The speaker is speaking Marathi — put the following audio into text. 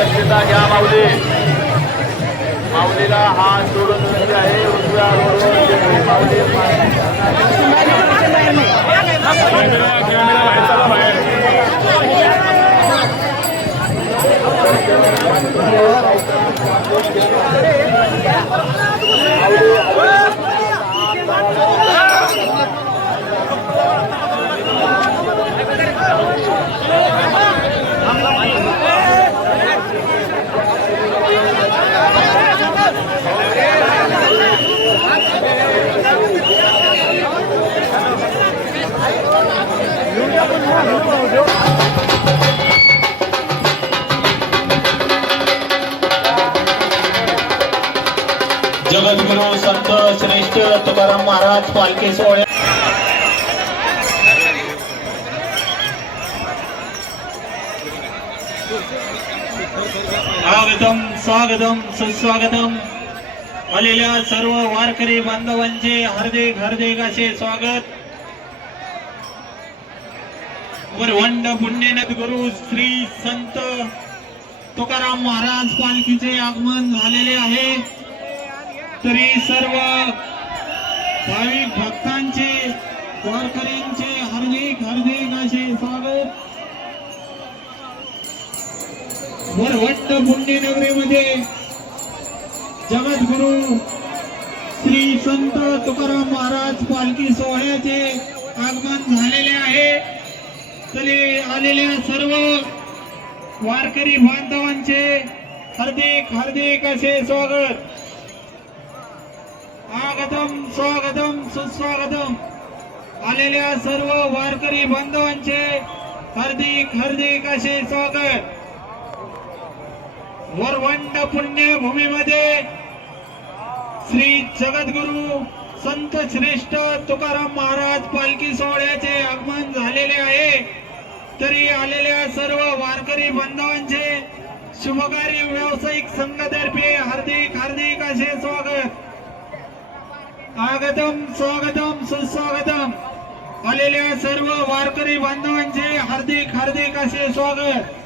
दक्षता घ्या माऊली. माऊलीला हात जोडून विनंती आहे. उजव्या रोडवर जे काही माऊली जगद्गुरु संत श्रेष्ठ तुकाराम महाराज पालखी सोहळ्या स्वागतम स्वागतम सुस्वागतम. आलेल्या सर्व वारकरी बांधवांचे हार्दिक हार्दिक असे स्वागत. वरवंड पुण्यनद गुरु श्री संत तुकाराम महाराज पालखीचे आगमन झालेले आहे. तरी सर्व भाविक भक्तांचे वारकऱ्यांचे हार्दिक हार्दिक असे स्वागत. वरवंड पुण्यनगरीमध्ये जगद्गुरु श्री संत तुकाराम महाराज पालखी सोहळ्याचे आगमन झालेले आहे. तरी आलेल्या सर्व वारकरी बांधवांचे हार्दिक हार्दिक असे स्वागत. स्वागतम स्वागतम सुस्वागतम. आलेल्या सर्व वारकरी बांधवांचे हार्दिक हार्दिक असे स्वागत. वरवंड पुण्यभूमीमध्ये श्री जगद्गुरु संत श्रेष्ठ तुकाराम महाराज पालखी सोहळ्याचे आगमन झालेले आहे. तरी आलेल्या सर्व वारकरी बांधवांचे शुभकारी व्यावसायिक संघातर्फे हार्दिक हार्दिक असे स्वागत. स्वागतम स्वागतम सुस्वागतम. आलेल्या सर्व वारकरी बांधवांचे हार्दिक हार्दिक असे स्वागत.